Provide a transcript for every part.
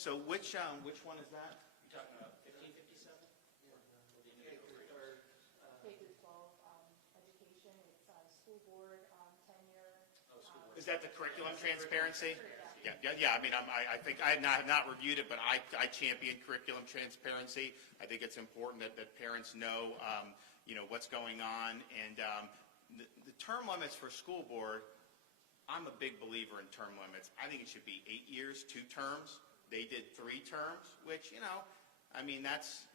So which one is that? You're talking about 1557? K through 12 education. It's school board, tenure. Is that the curriculum transparency? Yeah. I mean, I think I have not reviewed it, but I champion curriculum transparency. I think it's important that parents know, what's going on. And the term limits for school board, I'm a big believer in term limits. I think it should be 8 years, 2 terms. They did 3 terms, which, I mean, that's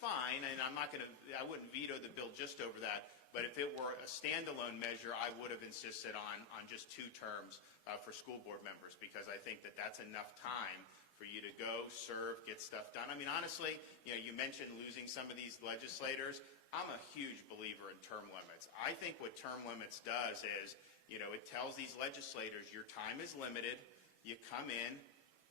fine. And I wouldn't veto the bill just over that. But if it were a standalone measure, I would have insisted on just 2 terms for school board members, because I think that's enough time for you to go, serve, get stuff done. I mean, honestly, you mentioned losing some of these legislators. I'm a huge believer in term limits. I think what term limits does is, it tells these legislators your time is limited, you come in,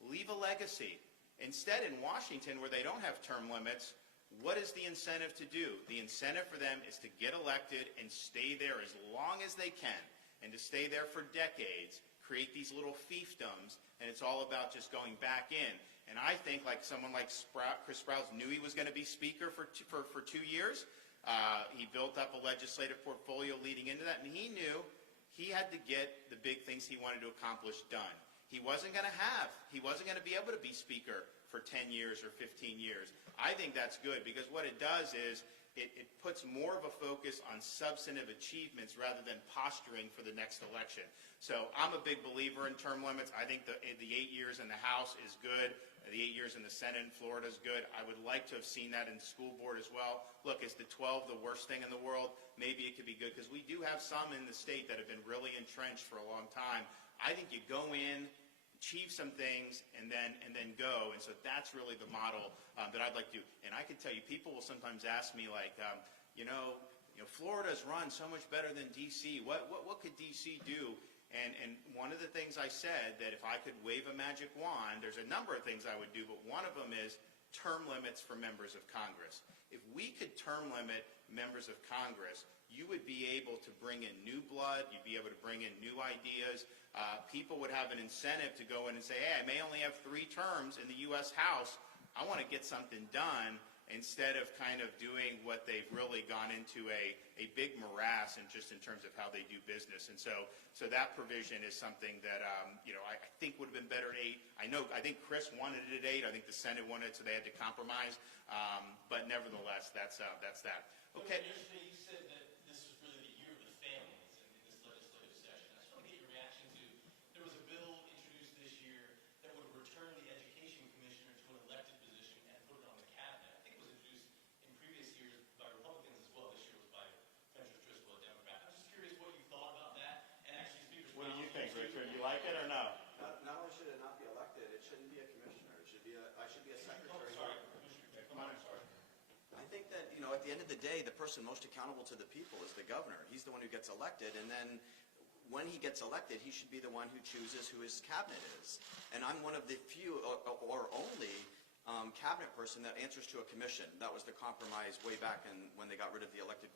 leave a legacy. Instead, in Washington, where they don't have term limits, what is the incentive to do? The incentive for them is to get elected and stay there as long as they can, and to stay there for decades, create these little fiefdoms, and it's all about just going back in. And I think someone like Chris Sprouse knew he was going to be Speaker for 2 years. He built up a legislative portfolio leading into that, and he knew he had to get the big things he wanted to accomplish done. He wasn't going to be able to be Speaker for 10 years or 15 years. I think that's good, because what it does is it puts more of a focus on substantive achievements rather than posturing for the next election. So I'm a big believer in term limits. I think the 8 years in the House is good. The 8 years in the Senate in Florida is good. I would like to have seen that in school board as well. Look, is the 12 the worst thing in the world? Maybe it could be good, because we do have some in the state that have been really entrenched for a long time. I think you go in, achieve some things, and then go. And so that's really the model that I'd like to do. And I can tell you, people will sometimes ask me, Florida's run so much better than D.C. What could D.C. do? And one of the things I said, that if I could wave a magic wand, there's a number of things I would do, but one of them is term limits for members of Congress. If we could term limit members of Congress, you would be able to bring in new blood, you'd be able to bring in new ideas. People would have an incentive to go in and say, hey, I may only have 3 terms in the U.S. House. I want to get something done, instead of kind of doing what they've really gone into a big morass, and just in terms of how they do business. And so that provision is something that I think would have been better at 8. I think Chris wanted it at 8. I think the Senate wanted it, so they had to compromise. But nevertheless, that's that. Okay. Yesterday you said that this was really the year of the families in this legislative session. I just want to get your reaction to, there was a bill introduced this year that would return the education commissioner to an elected position and put it on the cabinet. I think it was introduced in previous years by Republicans as well. This year was by Senator Driscoll, a Democrat. I'm just curious what you thought about that, and actually Speaker What do you think, Richard? You like it or no? Not only should it not be elected, it shouldn't be a commissioner. I should be a secretary. Oh, sorry, Commissioner. Come on, I'm sorry. I think that, at the end of the day, the person most accountable to the people is the governor. He's the one who gets elected, and then when he gets elected, he should be the one who chooses who his cabinet is. And I'm one of the few, or only, cabinet person that answers to a commission. That was the compromise way back when they got rid of the elected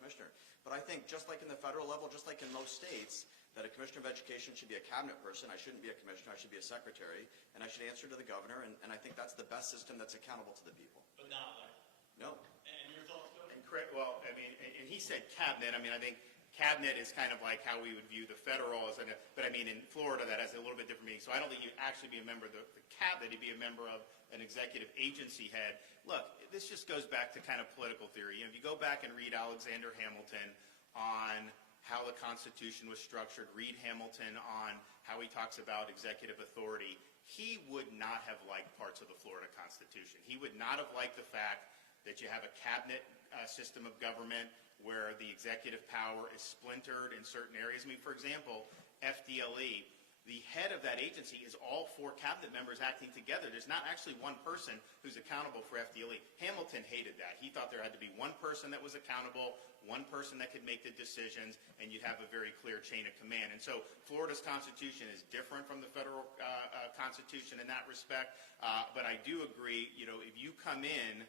commissioner. But I think, just like in the federal level, just like in most states, that a commissioner of education should be a cabinet person. I shouldn't be a commissioner. I should be a secretary, and I should answer to the governor. And I think that's the best system that's accountable to the people. But not elected. No. And your thoughts, Bill? Well, I mean, and he said cabinet. I mean, I think cabinet is kind of like how we would view the federal, but I mean, in Florida, that has a little bit different meaning. So I don't think you'd actually be a member of the cabinet. You'd be a member of an executive agency head. Look, this just goes back to kind of political theory. If you go back and read Alexander Hamilton on how the Constitution was structured, read Hamilton on how he talks about executive authority, he would not have liked parts of the Florida Constitution. He would not have liked the fact that you have a cabinet system of government where the executive power is splintered in certain areas. I mean, for example, FDLE, the head of that agency is all 4 cabinet members acting together. There's not actually one person who's accountable for FDLE. Hamilton hated that. He thought there had to be one person that was accountable, one person that could make the decisions, and you'd have a very clear chain of command. And so Florida's Constitution is different from the federal Constitution in that respect. But I do agree, if you come in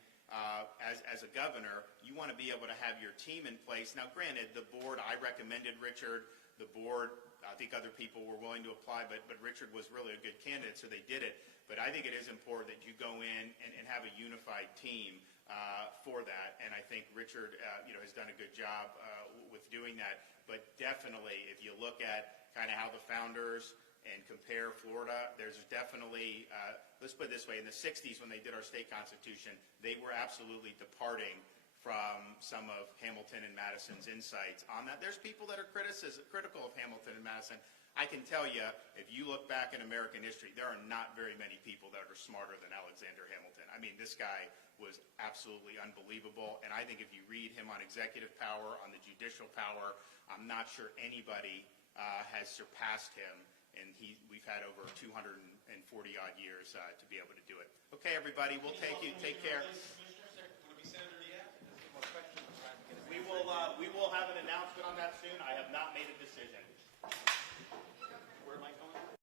as a governor, you want to be able to have your team in place. Now, granted, the board, I recommended Richard. The board, I think other people were willing to apply, but Richard was really a good candidate, so they did it. But I think it is important that you go in and have a unified team for that. And I think Richard, has done a good job with doing that. But definitely, if you look at kind of how the founders and compare Florida, there's definitely, let's put it this way, in the 60s when they did our state constitution, they were absolutely departing from some of Hamilton and Madison's insights on that. There's people that are critical of Hamilton and Madison. I can tell you, if you look back in American history, there are not very many people that are smarter than Alexander Hamilton. I mean, this guy was absolutely unbelievable, and I think if you read him on executive power, on the judicial power, I'm not sure anybody has surpassed him. And we've had over 240-odd years to be able to do it. Okay, everybody, we'll take you. Take care. We will have an announcement on that soon. I have not made a